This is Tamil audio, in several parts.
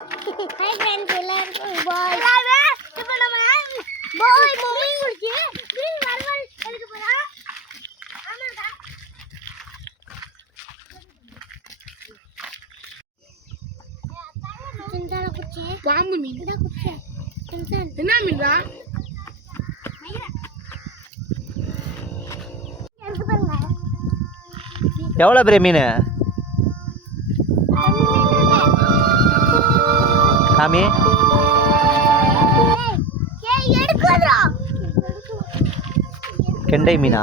ஹாய் फ्रेंड्स எல்லாருக்கும் பாய். இப்போ நம்ம பாய் மம்மி குடிச்சு மீன் வறுவல் எடுக்க போறோம். ஆமாடா. சிந்தால குச்சி பாம்பு மீன் இத குச்சி. சிந்தன் என்ன மீன்டா? மயிரா. எடுத்து பாருங்க. எவ்வளவு பெரிய மீன்? காமி கெண்டை மீனா?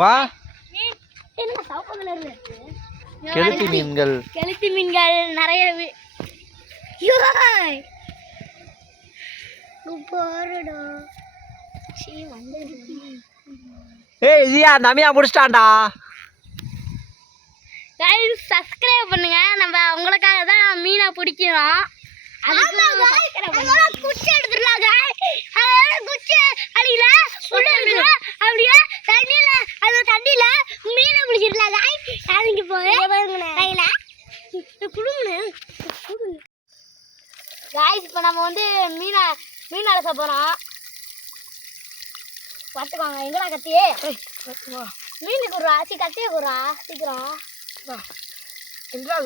வா கெளுத்தி மீன்கள். கெளுத்தி மீன்கள் நிறைய. ஏய் ஜியா நமியா முடிச்சிட்டான்டா. गाइस சப்ஸ்கிரைப் பண்ணுங்க. நம்ம உங்களுக்காக தான் மீனை பிடிக்கிறோம். அதுக்கு சப்ஸ்கிரைப் பண்ணுங்க. குச்சி எடுத்துறலாம் गाइस. அதோட குச்சி அடியில உள்ள அப்படியே தண்ணில அந்த தண்ணில மீனை பிடிச்சிரலாம் गाइस. யாருங்க போய் கையில குடுங்க गाइस. இப்போ நம்ம வந்து மீன் அலச போறோம். பாத்துவாங்க எங்கடா கத்தியே? மீனுக்கு ஒரு ஆச்சி கத்தியே குறா சீக்கிரம்.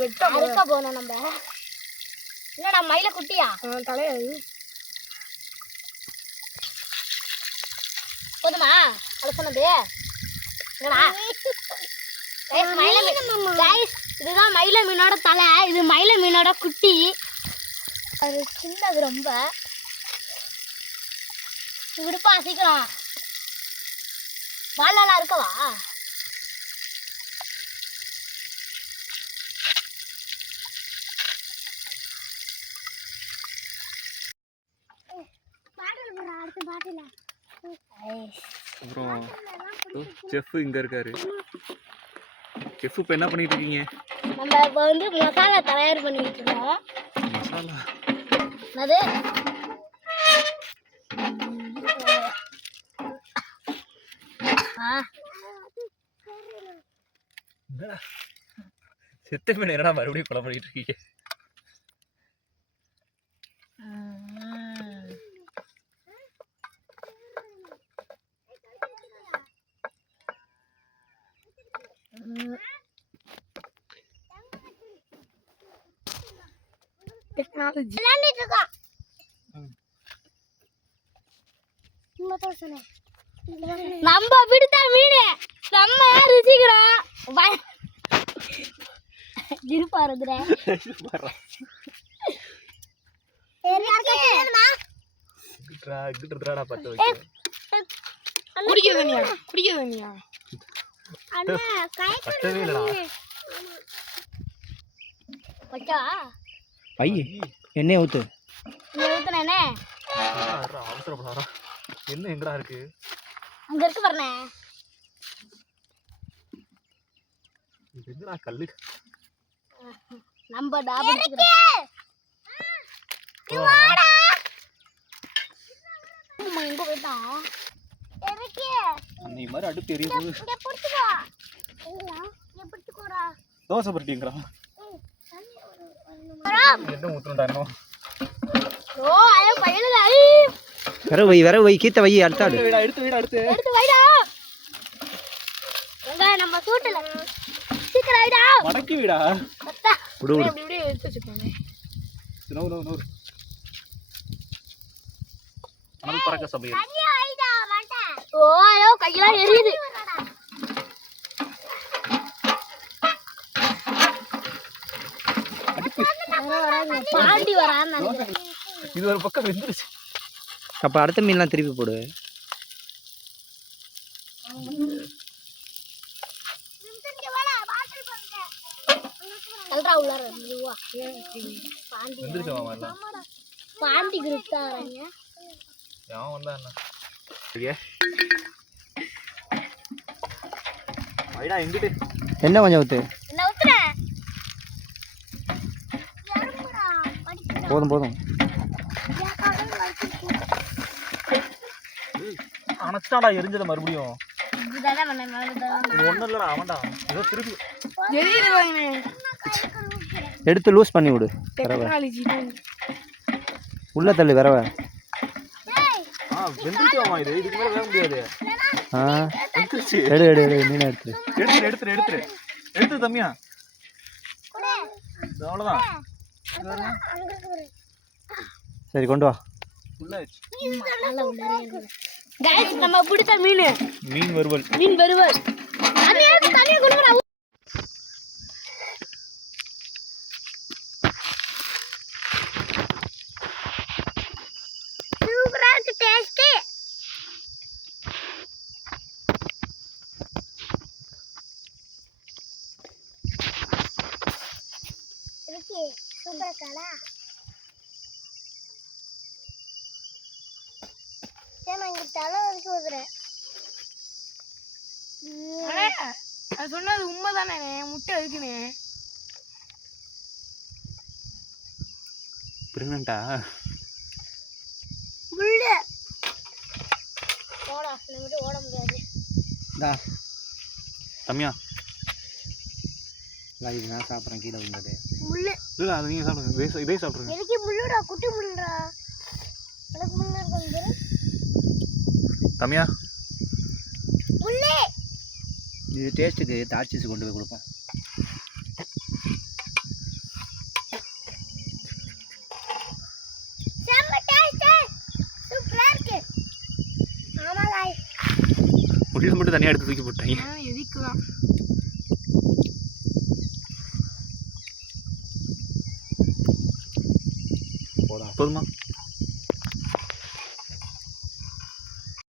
வெட்ட போனோம் நம்ம. என்னடா மயில குட்டியா தலைய போதுமா அலசனது? இதுதான் மயில மீனோட தலை. இது மயில மீனோட குட்டி. அது சின்னது ரொம்ப. விடுப்பா சீக்கிரம். வாழலாம் இருக்கவா? அப்புறம் செஃப் இங்க இருக்காரு. செஃப் இப்போ என்ன பண்ணிட்டு இருக்கீங்க? நம்ம இப்போ வந்து மசாலா தயார் பண்ணிட்டு இருக்கோம். மசாலா அது செத்த மீன் என்னடா மறுபடியும் கொலை பண்ணிட்டு இருக்கீங்க? நம்ம பிடித்த மீன் செம்மையா ருசிக்கிறோம். இருப்பாருதுரா எண்ணெய் ஊத்து. அவசரப்படாரா? என்ன எங்கடா இருக்கு? அங்க இருக்கு பாருங்க. எங்கடா கல்லு? நம்ம டாபர் இருக்கு. நீ வாடா. அம்மா எங்க போய்டா? எதுக்கு? நீ மாதிரி அடுப்பு எரிய போகுது. இங்க புடிச்சுக்கோ. இங்க புடிச்சுக்கோடா. தோசை புரட்டிங்கடா. என்ன ஊத்துறடா இன்னும்? ஓ ஐயோ பையல. வர வை கீத்த வை. அடுத்தாடு எடுத்து வைடா. எங்க நம்ம சூட்டல சீக்கிரம் வைடா. மடக்கி விடா. விடு விடு. இப்படி எடுத்து வச்சுக்கோங்க. நோ அனல் பறக்க சமையல். தனியா வைடா மாட்டேன். ஓ ஐயோ கையெல்லாம் எரியுது. பாண்டி வரான்னு நினைக்கிறேன். இது ஒரு பக்கம் வெந்துருச்சு. அப்ப அடுத்த மீன்லாம் திருப்பி போடு. பாண்டி குரூப் தான் வராங்க. என்ன கொஞ்சம் ஊத்து. போதும். அணைச்சிட்டாடா எரிஞ்சத மறுபடியும். இது ஒண்ணும் இல்லடா அவன்டா. ஏதோ திருப்பி எடுத்து லூஸ் பண்ணி விடு விரவ உள்ள தள்ளு விரவ வெந்துருச்சுமா இது இதுக்கு மேல வேக முடியாது ஆ வெந்துருச்சு எடு எடு எடு மீனை எடுத்து எடுத்து தம்பியா அவ்வளோதான் சரி கொண்டு வா ஃபுல்லாச்சு गाइस நம்ம பிடிச்ச மீன் மீன் வறுவல் அது ஏன் தனியா குடுக்குறா சூப்பரா இருக்கு டேஸ்ட் இருக்கு சூப்பரா இருக்கா ஏன்னா இங்க தலை வரைக்கும் ஊதுறேன் அது சொன்னது உண்மைதானே முட்டை இருக்குனே பிரெக்னண்டா முள்ளு போடா நம்மகிட்ட ஓட முடியாது தா தம்பியா இது நான் சாப்பிட்றேன் கீழே விழுந்தது முள்ளு இல்லை அதை நீங்கள் சாப்பிடுங்க இதே சாப்பிட்ருங்க எனக்கு முள்ளுடா குட்டி முள்ளுடா எனக்கு முள்ளு இருக்கும் தம்பியா முள்ளு இது டேஸ்ட்டுக்கு தாட்சிஸ் கொண்டு போய் கொடுப்போம் செம்ம டேஸ்ட் சூப்பரா இருக்கு ஆமா गाइस முடியல மட்டும் தனியாக எடுத்து தூக்கி போட்டாங்க எதுக்குதான் போதுமா